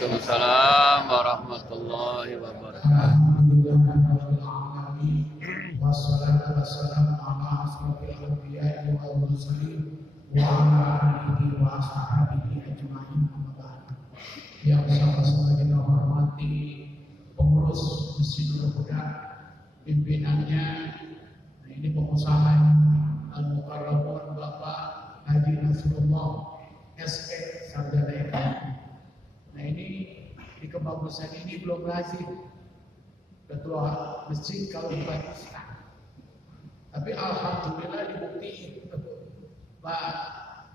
Waalaikumsalam warahmatullahi wabarakatuh. Wassalatu wassalamu ala asrofil anbiya'i wal mursalin wa ala alihi wa ashabihi ajma'in, amma ba'd. Yang sama-sama kita hormati pengurus Masjid Nurul-Huda, pimpinannya, nah ini pengusaha Al-Mukarramun Bapak Haji Nasrullah SP Sarjana Ekonomi. Nah ini di kebagusan ini belum lazim ketua masjid kalau bukan ustaz. Tapi alhamdulillah dibuktiin Pak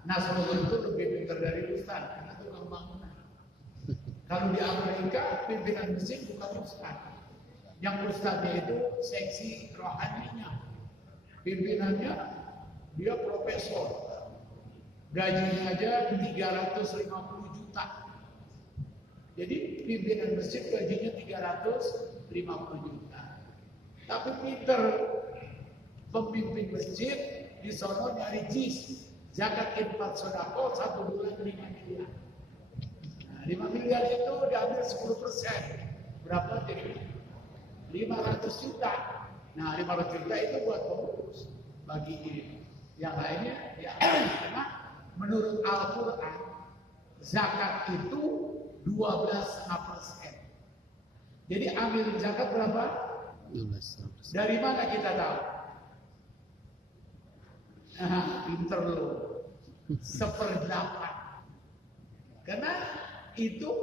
Nasrullah itu lebih pintar dari ustaz karena tukang bangunan. Kalau di Amerika pimpinan masjid bukan ustaz. Yang ustaznya itu seksi rohaninya. Pimpinannya dia profesor. Gajinya aja 350 juta. Jadi pimpinan masjid gajinya 350 juta. Tapi Peter pemimpin masjid di sono nyari jis, zakat infak sedekah 1 bulan 5 miliar. Nah, 5 miliar itu diambil 10%. Berapa jadi? 500 juta. Nah, 500 juta itu buat pengurus. Bagi ini. Yang lainnya ya karena menurut Al-Qur'an zakat itu 12,5%. Jadi ambil zakat berapa? 12,5%. Dari mana kita tahu? Nah, pinter lo. 1/8. Karena itu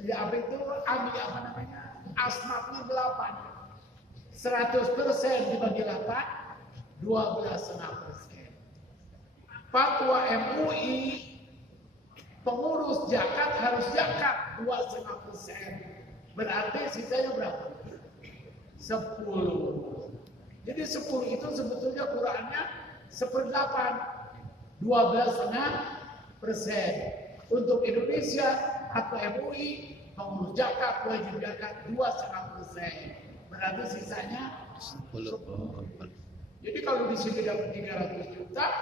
ya apa itu ambil apa namanya? Asnafnya 8. 100% dibagi 8, 12,5%. Fatwa MUI pengurus zakat harus zakat 2,5%. Berarti sisanya berapa? 10. Jadi 10 itu sebetulnya Qurannya 1/8, 12,5%. Untuk Indonesia atau MUI pengurus zakat wajib zakat 2,5%. Berarti sisanya 10. Jadi kalau di sini dapat 300 juta,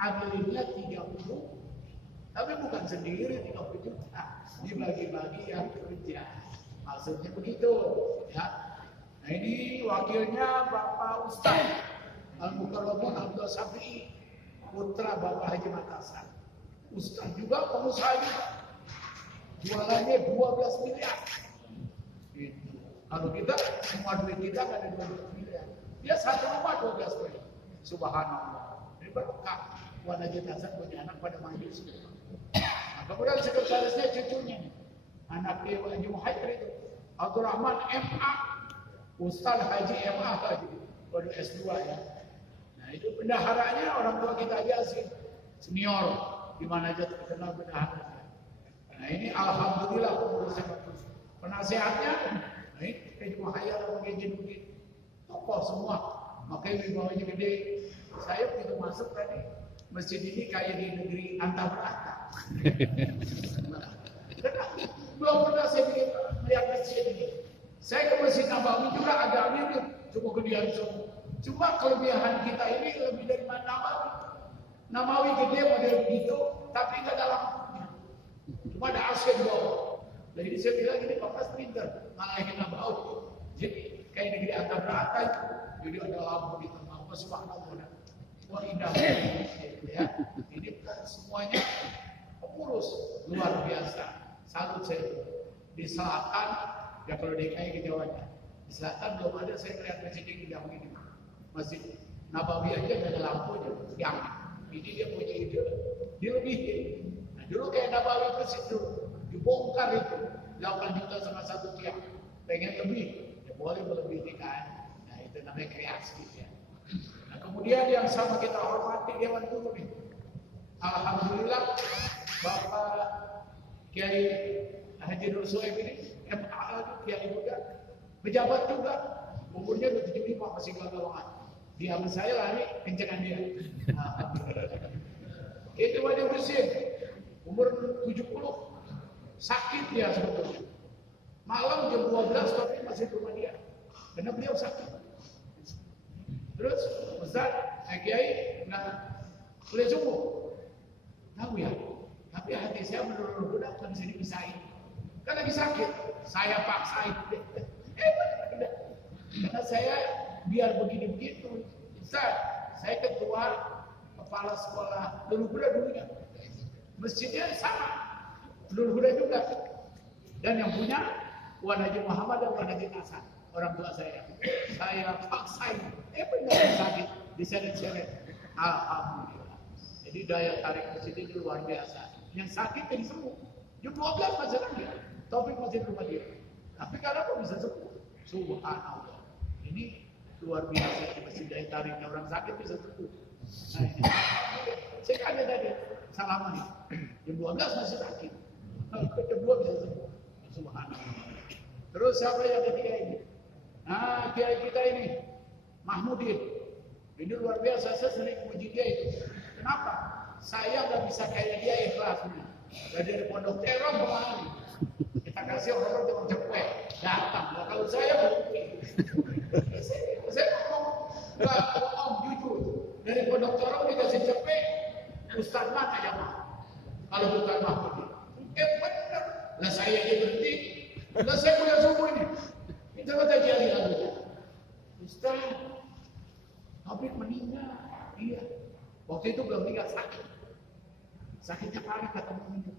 ambilnya 30. Tapi bukan sendiri 30 juta, dibagi-bagi yang kerja. Maksudnya begitu, ya. Nah ini wakilnya Bapak Ustaz Al-Mukarramun Abdul Syafi'i, putra Bapak Haji Makassar. Ustaz juga pengusaha juga. Jualannya 12 miliar. Gitu. Kalau kita semua duit kita nggak ada 12 miliar. Dia satu rumah 12 miliar. Subhanallah. Ini berkah. Wan Haji Hasan punya anak pada maju semua. Nah, kemudian sekretarisnya cucunya, anak dia Haji Muhammad itu, Abdul Rahman MA, Ustaz Haji MA Haji, baru S2 ya. Nah itu bendaharanya orang tua kita aja sih, senior, di mana aja terkenal bendahara. Nah ini alhamdulillah pengurusnya bagus. Penasehatnya, nah ini Haji Muhammad sama Haji Nugit, tokoh semua, makanya wibawanya gede. Saya begitu masuk tadi, masjid ini kayak di negeri Antabrata. Belum pernah saya melihat masjid ini. Saya ke Masjid Nabawi juga agak mirip, cuma gedean semua. Cuma kelebihan kita ini lebih dari Nabawi. Nabawi gede model begitu, tapi nggak ada lampunya. Cuma ada AC di bawah. Jadi saya bilang ini Bapak pinter, ngalahin Nabawi. Jadi kayak negeri Antabrata itu, jadi ada lampu di tengah. Subhanallah. Wah indah ya. Ini semuanya pengurus luar biasa. Salut saya. Di selatan, ya kalau DKI kejauhannya. Di selatan belum ada saya lihat masjid yang begini. Masjid Nabawi aja nggak ada lampunya. Yang ini dia punya ide. Dia lebih. Nah, dulu kayak Nabawi itu situ dibongkar itu 8 juta sama 1 tiang. Pengen lebih, ya boleh melebihi kan. Nah itu namanya kreasi ya. Nah, kemudian yang sama kita hormati Dewan Guru nih. Alhamdulillah Bapak Kiai Haji Nur Suhaib ini MA lagi Kiai juga, pejabat juga, umurnya udah 75 masih gagal-galangan. Dia sama saya lari kencengan dia. Itu Wadi Husin, umur 70, sakit dia sebetulnya. Malam jam 12 tapi masih di rumah dia, karena beliau sakit. Terus Ustaz, Kiai, nah, boleh subuh? Tahu ya, tapi hati saya menurut budak kan bisa dipisahin. Kan lagi sakit, saya paksain. Benar. Karena saya biar begini begitu. Ustaz, saya ketua kepala sekolah Nurul Huda dulunya. Masjidnya sama, Nurul Huda juga. Dan yang punya Wan Haji Muhammad dan Wan Haji Hasan, orang tua saya. Saya paksain, benar sakit, diseret-seret. Alhamdulillah. Jadi daya tarik masjid itu luar biasa. Yang sakit jadi sembuh. Jam 12 masih lagi. Taufik masih di rumah dia. Tapi karena kok bisa sembuh? Subhanallah. Ini luar biasa. Masih daya tariknya orang sakit bisa sembuh. Nah ini. Saya kaget tadi. Salaman nih. Jam 12 masih sakit. Jam 2 bisa sembuh. Subhanallah. Terus siapa yang ketiga ini? Nah, kiai kita ini. Mahmudin. Ini luar biasa. Saya sering puji dia itu. Kenapa? Saya nggak bisa kayak dia ikhlasnya. Dari pondok terong kemana? Kita kasih orang untuk cepet datang. Nah, kalau saya berhenti, saya ngomong nggak bohong jujur. Dari pondok terong dikasih cepet, Ustaz mana yang mau? Kalau bukan Mahmud, benar. Lah saya ini berhenti. Lah saya punya subuh ini. Kita kata jadi lagunya. Ustaz, Habib meninggal. Iya. Waktu itu belum meninggal sakit. Sakitnya parah kata Muhammad.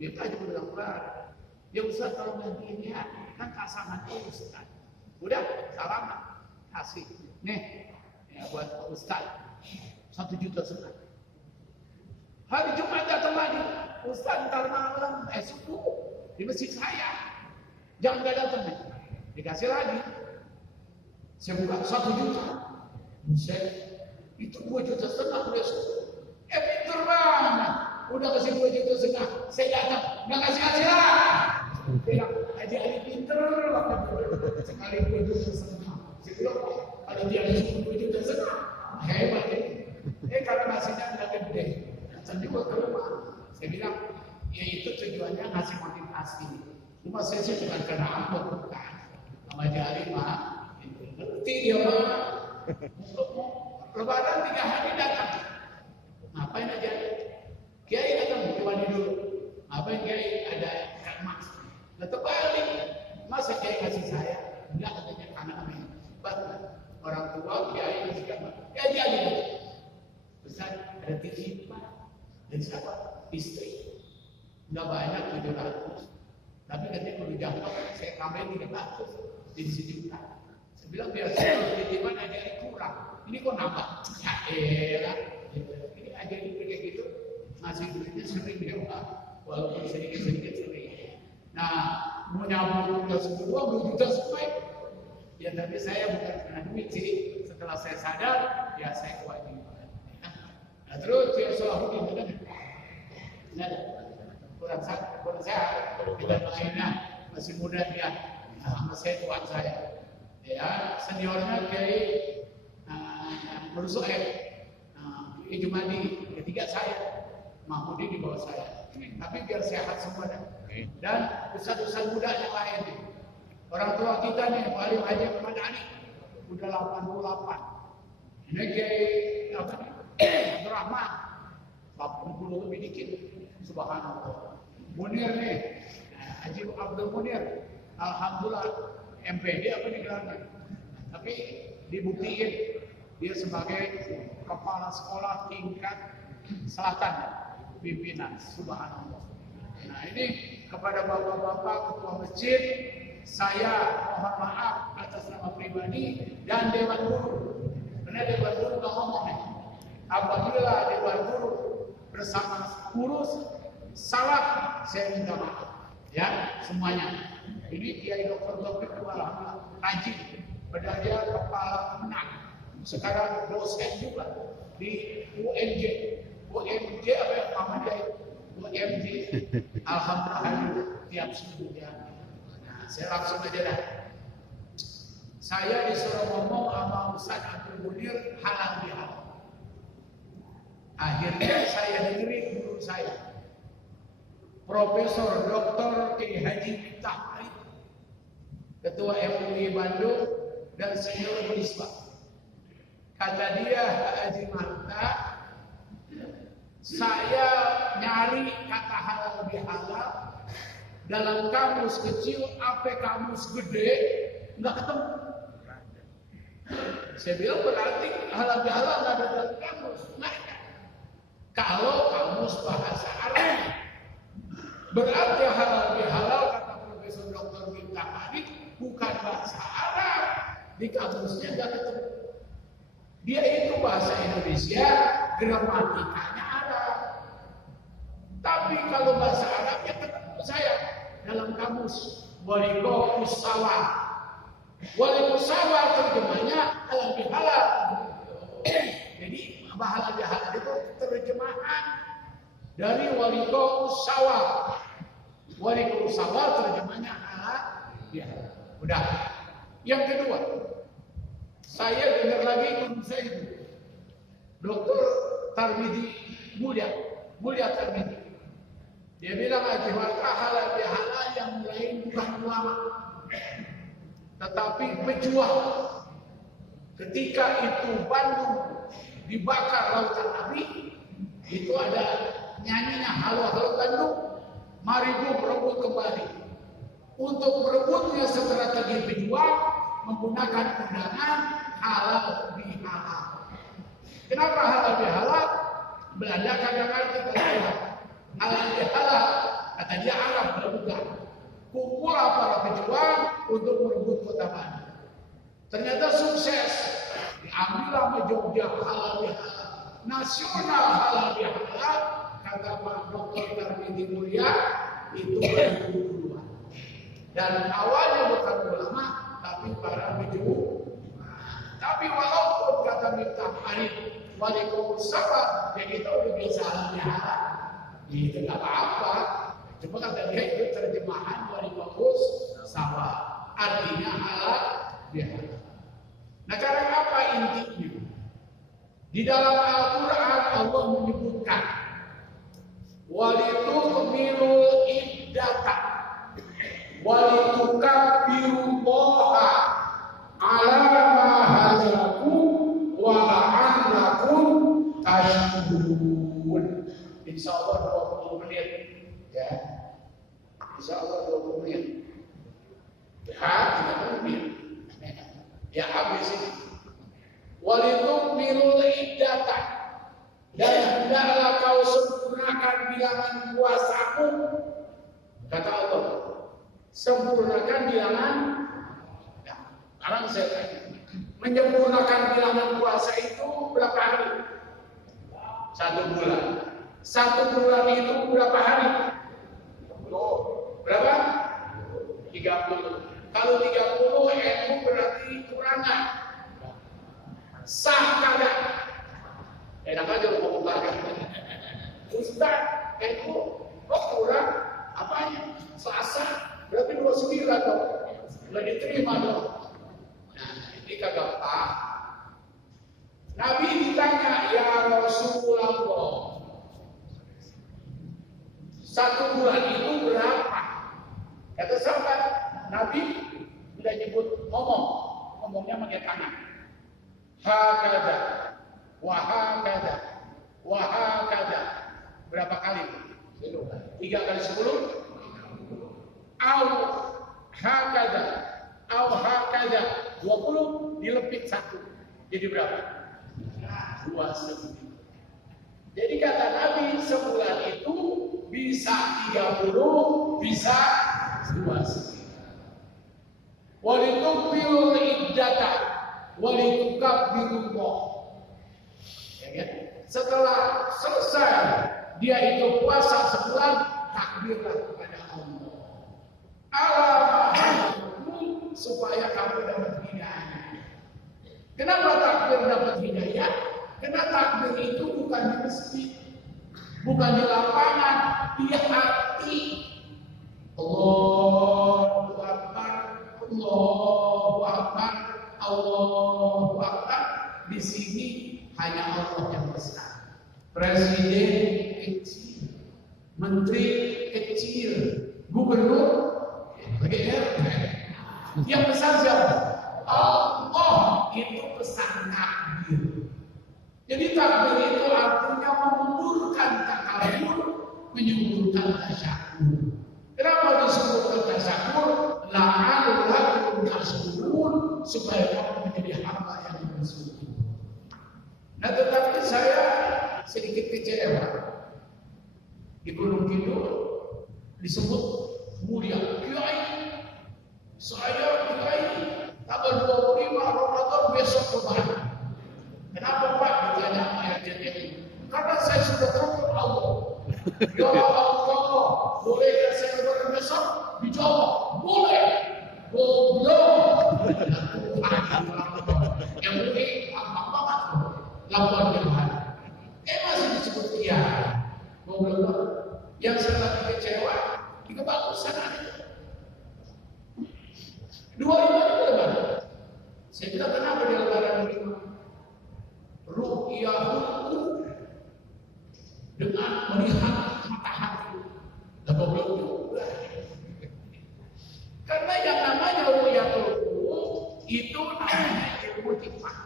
Dia aja bilang parah. Ya Ustaz kalau gantiin ya kan pasangan Ustaz. Udah salaman kasih. Nih ya buat Pak Ustaz 1,5 juta. Hari Jumat datang lagi. Ustaz ntar malam subuh di masjid saya. Jangan gak datang nih. Dikasih lagi. Saya buka 1 juta. Itu 2,5 juta udah subuh. Pinter banget. Udah kasih 2,5 juta. Saya datang. Gak kasih lah. Bilang, Haji Ali pinter banget. Sekali 2,5 juta. Saya bilang, kalau dia ada 2,5 juta. Hebat ya. Karena nasinya gak gede. Saya juga ke rumah. Saya bilang, ya itu tujuannya ngasih motivasi. Cuma saya sih bukan karena ampun. Bukan. Sama Haji Ali mah. Ngerti dia mah. Lebaran 3 hari datang. Ngapain aja? Kiai datang mandi dulu. Ngapain Kiai ada emas? Tetap balik. Masa Kiai kasih saya? Enggak katanya karena hebat. Orang tua Kiai kasih kamu. Ya jadi. Besar ada titipan. Dan siapa? Istri. Enggak banyak 700. Tapi nanti kalau jangkau saya tambahin 300. Jadi 1 juta. Saya bilang biar saya titipan aja kurang. Ini kok nambah? Ya elah. Ini aja kayak gitu. Ngasih duitnya sering dia Pak. Walaupun sedikit-sedikit sering. Nah, mau nyambung 20 juta semua. Ya tapi saya bukan karena duit sih. Setelah saya sadar, ya saya kewajiban. Nah terus dia Salahuddin benar. Nah, kurang sehat. Kita doainnya masih muda dia. Nah, saya tuan saya. Ya, seniornya Kiai Nurul Ijumadi, ketiga saya, Mahmudi di bawah saya. Tapi biar sehat semua dan ustaz-ustaz muda yang lain. Orang tua kita nih, Pak Alim Haji Muhammad Ali, udah 88. Ini Kiai apa nih? Abdul Rahman, 80 lebih dikit. Subhanallah. Munir nih, Haji Abdul Munir, alhamdulillah MPD apa nih gelarnya? Tapi dibuktiin dia sebagai kepala sekolah tingkat selatan pimpinan. Subhanallah. Nah ini kepada bapak-bapak ketua masjid, saya mohon maaf atas nama pribadi dan Dewan Guru. Karena Dewan Guru nggak ngomong nih. Apabila Dewan Guru bersama pengurus salah, saya minta maaf ya semuanya. Ini Kiai Dr. Taufik alhamdulillah rajin, padahal dia kepala menang. Sekarang dosen juga di UMJ apa yang namanya UMJ. Alhamdulillah tiap seminggu ya. Nah, saya langsung aja dah. Saya disuruh ngomong sama Ustaz Abdul Munir halal bihalal. Akhirnya saya dengerin guru saya, Profesor Dr. K. Haji Miftah Ali, Ketua MUI Bandung dan Senior Unisba. Kata dia, Haji Marta, saya nyari kata halal bihalal dalam kamus kecil, apa kamus gede, nggak ketemu. Saya bilang berarti halal bihalal nggak ada dalam kamus, nggak ada. Kalau kamus bahasa Arab, berarti halal bihalal kata Profesor Dr. Miftah Farid bukan bahasa Arab, di kamusnya nggak ketemu. Dia itu bahasa Indonesia, gramatikanya Arab. Tapi kalau bahasa Arabnya ketemu saya dalam kamus waliko usawa. Waliko usawa terjemahnya halal bihalal. Jadi halal bihalal itu terjemahan dari waliko usawa. Waliko usawa terjemahnya halal bihalal. Udah. Yang kedua, saya dengar lagi guru saya itu, Dr. Tarmidi Mulia Tarmidi. Dia bilang ajwaka halal bihalal yang lain bukan ulama, tetapi pejuang. Ketika itu Bandung dibakar lautan api, itu ada nyanyinya halo Bandung, mari Bu berebut kembali. Untuk berebutnya strategi pejuang menggunakan undangan halal bihalal. Kenapa halal bihalal? Belanda kadang kita lihat halal bihalal, kata dia Arab berbuka. Kumpul para pejuang untuk merebut kota Bandung. Ternyata sukses. Diambil sama Jogja halal bihalal, nasional halal bihalal. Kata Pak Dr. Tarmidi Mulia itu baru duluan. Dan awalnya bukan ulama, tapi para pejuang. Tapi walaupun kata Miftah Farid Waalaikumsalam, ya kita udah bisa halal bihalal. Itu nggak apa-apa. Cuma kata dia itu terjemahan dari bagus sama artinya halal bihalal. Nah, cara apa intinya? Di dalam Al-Quran Allah menyebutkan walitukmilul iddata walitukabbirullaha ala ma hadakum wa la'allakum tashkurun. Insya Allah 20 menit ya. Insya Allah 20 menit. Ya, 30 menit. Ya habis ini. Walitukmilul iddata, dan hendaklah kau sempurnakan bilangan puasamu. Kata Allah, sempurnakan bilangan. Nah, sekarang saya tanya, menyempurnakan bilangan puasa itu berapa hari? 1 bulan. 1 bulan itu berapa hari? Berapa? 30. Kalau 30 itu berarti kurangan. Sah kagak? Enak aja lu ngomong kagak. Ustaz, itu kok kurang? Apanya? Selasa berarti 29 dong. Nggak diterima dong. Nah, ini kagak paham. Nabi ditanya, ya Rasulullah, 1 bulan itu berapa? Kata sahabat, Nabi udah nyebut ngomongnya pakai tangan. Hakada, wahakada, wahakada. Berapa kali? 3 kali 10. Au hakada, au hakada. 20 dilepit 1. Jadi berapa? 2 Jadi kata Nabi sebulan itu bisa 30, bisa 2. Walitukmilul iddata walitukabbirullaha. Ya kan? Setelah selesai dia itu puasa sebulan, takbirlah kepada Allah. Alhamdulillah, supaya kamu dapat hidayah. Kenapa takbir dapat hidayah? Karena takbir itu bukan di masjid, bukan di lapangan, di hati. Allahu Akbar, Allahu Akbar, Allahu Akbar. Di sini hanya Allah yang besar. Presiden kecil, menteri kecil, gubernur kecil. Yang besar siapa? Allah. Itu pesan takbir. Jadi takbir itu artinya memundurkan takabur, menyuburkan tasyakur. Kenapa disebut Nah tetapi saya sedikit kecewa. Di Gunung Kidul disebut mulia kiai. Saya kiai tanggal 25 Ramadan besok lebaran. Kenapa Pak? Ditanya sama RCTI. Karena saya sudah telepon Allah. Ya Allah, bolehkah saya lebaran besok? Dijawab, boleh. Goblok. Yang ini gampang banget. Lakukan Tuhan. Masih disebut kiai. Goblok. Yang saya lagi kecewa, di kebagusan ada. 25 itu lebaran. Saya bilang kenapa dia lebaran 25? Ru'yahul dengan melihat matahari. Dan goblok juga. Karena yang namanya ru'yatul itu namanya ilmu hikmah.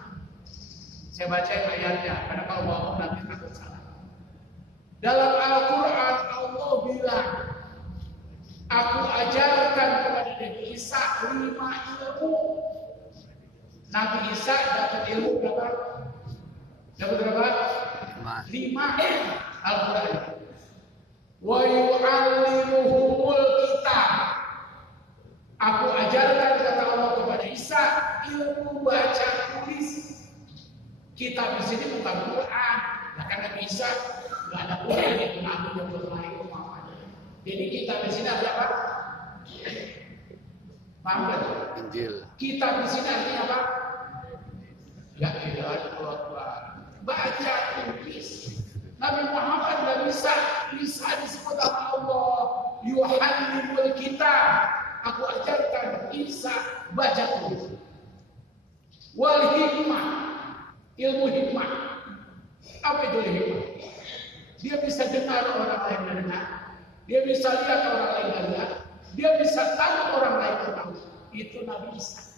Saya baca ayatnya, karena kalau bohong nanti takut salah. Dalam Al-Quran Allah bilang, aku ajarkan kepada Nabi Isa 5 ilmu. Nabi Isa dapat ilmu berapa? Dapat berapa? 5 Al-Quran. Wa yu'allimuhumul kitab. Aku ajarkan kata Allah kepada Isa ilmu baca tulis. Kitab di sini bukan Quran. Nah, karena Isa nggak ada Quran yang mengambil yang berlain Muhammad. Jadi kitab di sini ada apa? Paham kan? Injil. Kitab di sini artinya apa? Ya ilah baca tulis. Nabi Muhammad nggak bisa disebut sama Allah. Yuhallimul kitab. Aku ajarkan Isa baca tulis. Wal hikmah, ilmu hikmah. Apa itu hikmah? Dia bisa dengar orang lain mendengar. Dia bisa lihat orang lain melihat. Dia bisa tahu orang lain tahu. Itu Nabi Isa.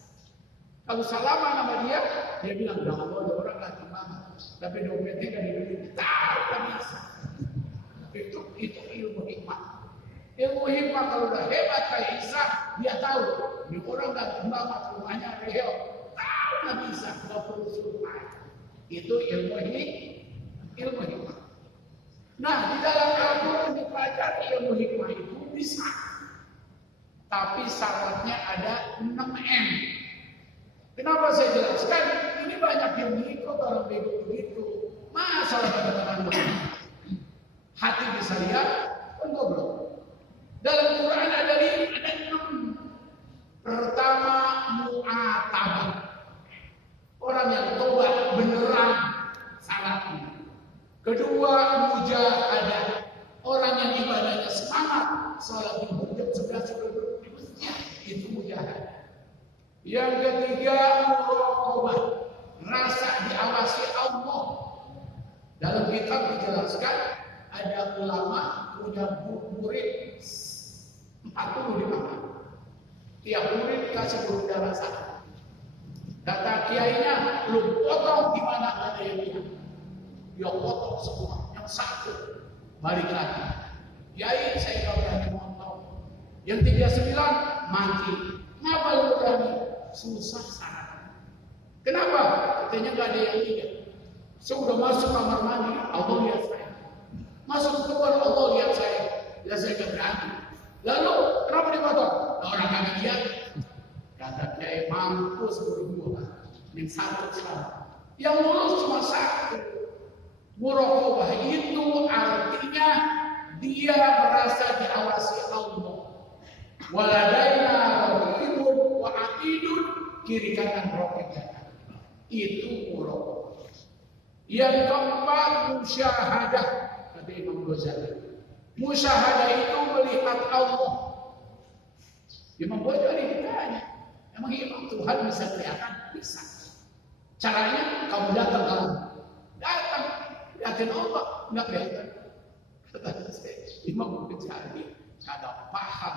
Kalau salaman sama dia bilang, "Ya Allah, ada orang lagi banget." Tapi dompetnya kan dibeli. Tahu Nabi Isa. Itu ilmu hikmah. Ilmu hikmah kalau udah hebat kayak Isa, dia tahu. Ini orang datang banget rumahnya real. Tahu Nabi Isa 20 ayat. Itu ilmu hikmah. Nah, di dalam Al-Quran dipelajari ilmu hikmah itu bisa. Tapi syaratnya ada 6M. Kenapa saya jelaskan? Ini banyak yang ngikut orang bego begitu. Masalah teman-teman. Hati bisa lihat, kan goblok. Dalam Quran ada 6. Pertama, mu'atabah. Orang yang tobat beneran salahnya. Kedua, mujahadah. Orang yang ibadahnya semangat, salat hujud 11 sebelum itu mujahadah. Yang ketiga, muraqabah. Rasa diawasi Allah. Dalam kitab dijelaskan ada ulama punya murid 45. Tiap murid dikasih guru darah satu. Kata kiainya, lu potong di mana ada yang lihat. Dia potong semua, yang satu balik lagi. Kiai saya nggak berani potong. Yang 39 mati. Kenapa lu berani? Susah syarat. Kenapa? Katanya nggak ada yang lihat. Saya udah masuk kamar mandi, Allah lihat saya. Masuk keluar, Allah lihat saya. Ya saya nggak berani. Lalu kenapa dipotong? Orang kagak lihat. Kata kiai mampus berdua. Yang satu selamat. Yang lulus cuma satu. Muraqabah itu artinya dia merasa diawasi Allah. Waladaina raqibun wa atidun, kiri kanan raqib. Itu muraqabah. Yang keempat, musyahadah. Kata Imam Ghazali. Musyahadah itu melihat Allah. Imam Ghazali ditanya, emang Tuhan bisa kelihatan? Bisa. Caranya kamu datang, lihatin Allah, nggak kelihatan. Imam Ghazali kagak paham.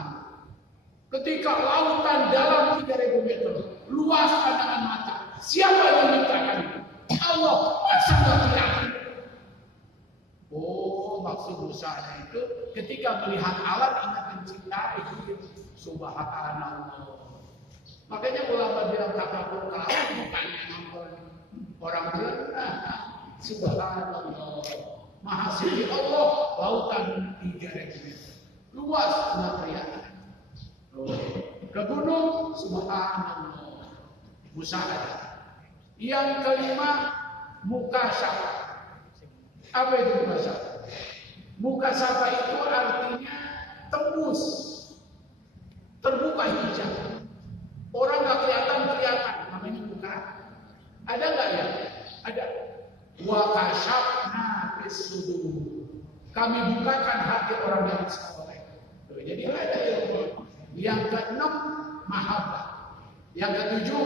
Ketika lautan dalam 3.000 meter, luas pandangan mata, siapa yang menciptakan itu? Allah. Masa nggak kelihatan? Oh, maksud dosanya itu ketika melihat alam ingat pencipta itu subhanallah. Makanya ulama bilang takabur kalau bukannya nonton orang berenang, Subhanallah. Maha suci Allah, lautan 3.000 luas nggak kelihatan. Ke gunung, subhanallah, musyahadah. Yang kelima, mukasyafah. Apa itu mukasyafah? Mukasyafah itu artinya tembus, terbuka hijab. Orang nggak kelihatan, namanya muka. Ada nggak ya? Ada. Wa kasyafna bis-sudur. Kami bukakan hati orang yang soleh. Jadi ada yang keenam mahabbah, yang ketujuh,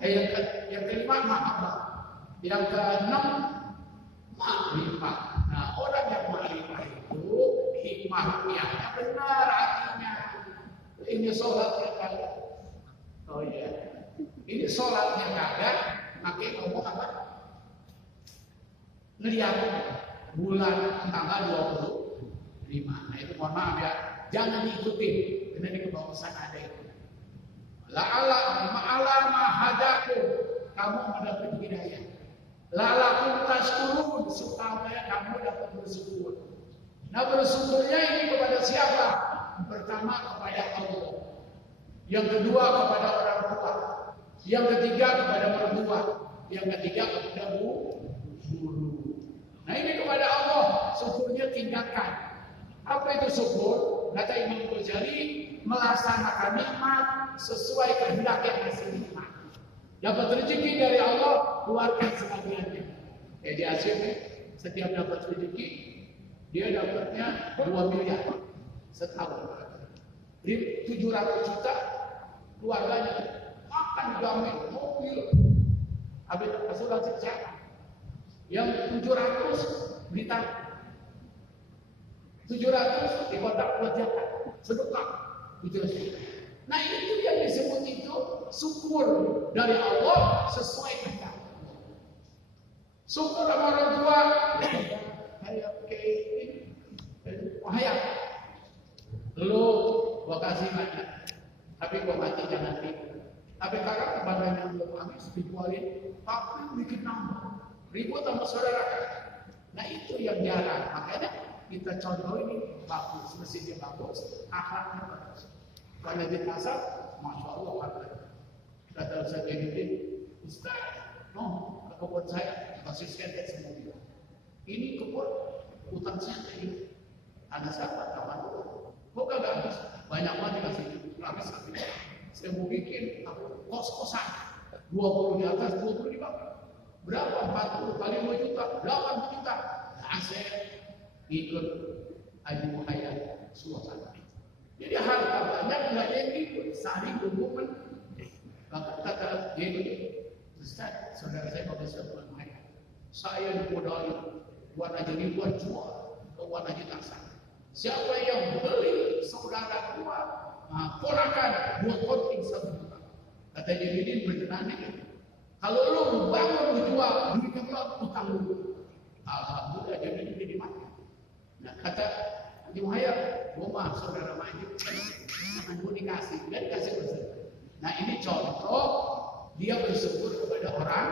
yang kelima mahabbah, yang keenam makrifah. Nah, orang yang makrifah itu hikmahnya benar hatinya. Ini sholatnya kagak. Oh iya, ini sholatnya kagak. Makanya ngomong apa? Ngeliat bulan tanggal 25. Nah itu mohon maaf ya, jangan diikutin karena di kebawasan ada itu. La'ala mahadakum, kamu mendapat hidayah. La'alakum tashkurun, supaya kamu dapat bersyukur. Nah bersyukurnya ini kepada siapa? Pertama kepada Allah. Yang kedua kepada orang tua. Yang ketiga kepada mertua. Yang ketiga kepada guru. Nah ini kepada Allah, syukurnya tingkatkan. Apa itu syukur? Kata Imam Ghazali, melaksanakan nikmat sesuai kehendak yang ngasih nikmat. Dapat rezeki dari Allah, keluarkan sebagiannya. Di ACB, setiap dapat rezeki, dia dapatnya 2 miliar setahun. 700 juta, keluarganya makan, gamen, mobil. Habis asuransi kesehatan. Yang 700 beli tanah, 700 di kotak buat zakat, sedekah, gitu. Nah itu yang disebut itu syukur dari Allah sesuai kehendak. Syukur sama orang tua, kayak ini, hayat, lu gua kasih banyak, tapi gua mati jangan tidur. Tapi karena badan yang belum habis dijualin, tapi bikin nambah. Ribut sama saudara. Nah itu yang jarang. Makanya kita contoh ini bagus, mesinnya bagus, akhlaknya bagus. Pada di pasar, masya Allah kata Ustaz Jainuddin, Ustaz, ke kebun saya kasih skentek semua dia. Ini kebun utang saya ini. Anak siapa? Kawan itu. Kok kagak habis? Banyak banget dikasih habis. Saya mau bikin kos-kosan 20 di atas, 20 di bawah. Berapa? 40 kali 2 juta, 80 juta. Nah, saya ikut Haji Muhayyad suasana. Jadi harta banyak nggak ada yang ikut. Sehari berbumen. Kata dia ini, Ustaz, saudara saya Bapak Ustaz Muhayyad. Saya dimodali buat aja ribuan jual ke buat aja taksan. Siapa yang beli saudara tua, ponakan buat konting 1 juta. Kata dia ini berjenani. Kalau lu bangun dijual, duitnya berapa utang lu? Alhamdulillah jadi ini mati. Nah kata Haji Muhayyad, gua mah saudara Majid, jangan gua dikasih, dan dikasih bersyukur. Nah ini contoh dia bersyukur kepada orang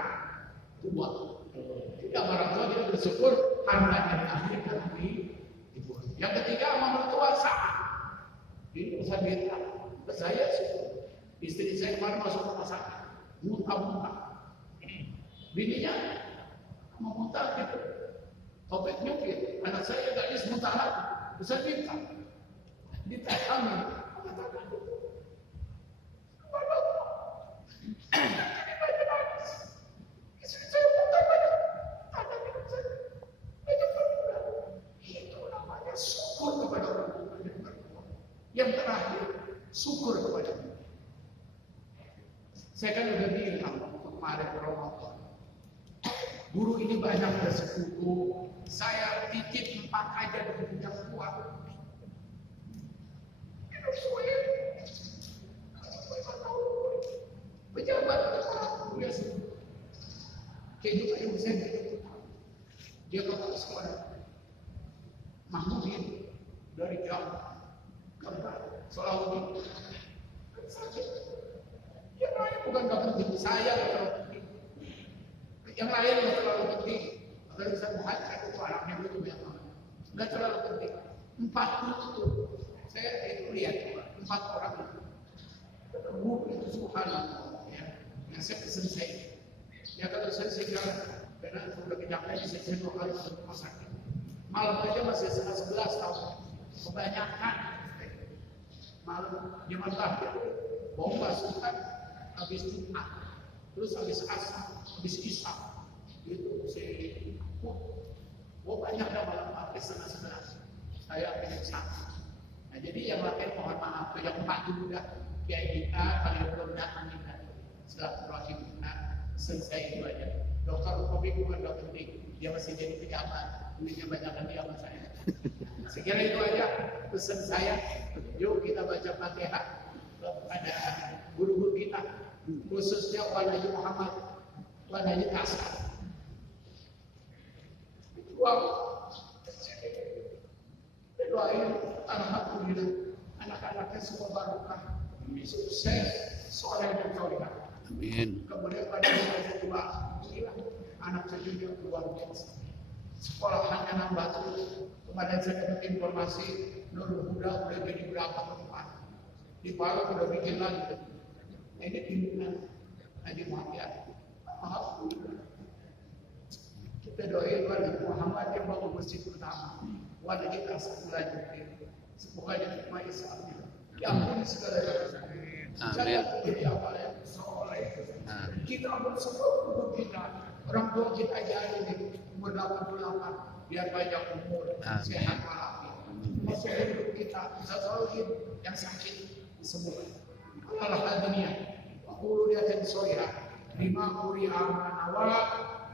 tua. Tidak orang tua dia bersyukur hartanya diambil karena ibu. Yang ketiga sama mertua sama. Ini usaha kita. Saya syukur. Istri saya kemarin masuk rumah sakit, muntah-muntah. Bininya mau muntah gitu, topik nyukir, anak saya gadis muntah lagi, bisa minta, hamil, mengatakan itu, ini banyak nangis, istri saya muntah banyak, tanya minum saya, banyak berdoa, itu namanya syukur kepada orang tua dan berdoa. Yang terakhir, syukur kepada Allah. Saya kan udah bilang kemarin Ramadan. Guru ini banyak bersekutu. Saya titip 4 aja di bidang kuat. Itu sulit. Pejabat kuliah semua. Kehidupan yang saya gitu. Dia kata sekolah. Mahmudin dari jauh. Selalu sakit. Yang lain bukan gak penting. Saya gak terlalu penting. Yang lain gak terlalu penting. Kalau saya mau haji itu anaknya itu banyak banget. Nggak terlalu penting. 40 itu saya itu lihat 4 orang itu. Ketemu itu subhanallah ya. Yang saya selesai. Ya kalau saya jalan karena sudah kenyangnya saya 2 kali ke rumah sakit. Malam aja masih 11 tahun. Kebanyakan malam jam terakhir bomba sultan habis Jumat, terus habis asar, habis isya itu banyak dah malam sampai 11 saya pingsan. Nah jadi yang lain mohon maaf, yang 4 juga kiai kita kalian belum datang kita silaturahim kita selesai itu aja. Dokter Kopi bukan dokter penting, dia masih jadi pejabat, duitnya banyakan dia sama saya. Sekira itu aja pesan saya. Yuk kita baca Fatihah kepada guru-guru kita, khususnya Wan Haji Muhammad, Wan Haji Tasar. Doain alhamdulillah anak-anaknya semua barokah, sukses, soleh dan solehah. Amin. Kemudian pada saya juga anak saya juga luar biasa. Sekolahannya nambah terus. Kemarin saya dapat informasi Nurul Huda udah jadi berapa tempat. Di Palu udah bikin lagi. Ini pimpinan Haji Muhammad. Alhamdulillah. Kita doain Wali Muhammad yang bangun masjid pertama. Wali kita selanjutnya. Semoga jadi Islam. Diampuni segala dosa. Saya jadi apa yang soleh. Kita bersyukur kita. Orang tua kita ajarin umur 88 biar banyak umur, sehat walafiat. Masuk hidup kita bisa selalu yang sakit disembuhkan. Allah dunia. Aku lihat yang solehah. Lima uri aman awal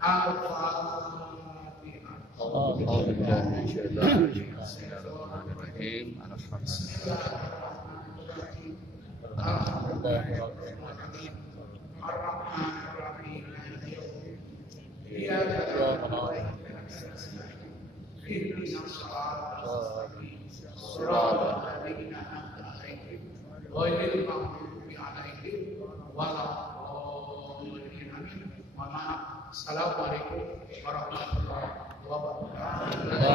al-fatihah. Bismillahirrahmanirrahim. Bismillahirrahmanirrahim. Alhamdulillahirrahmanirrahim. Ar-Rahmanirrahim. Iya, اهدنا الصراط المستقيم صراط الذين انعمت عليهم غير المغضوب عليهم ولا الضالين. Mohon maaf. Assalamualaikum warahmatullahi wabarakatuh.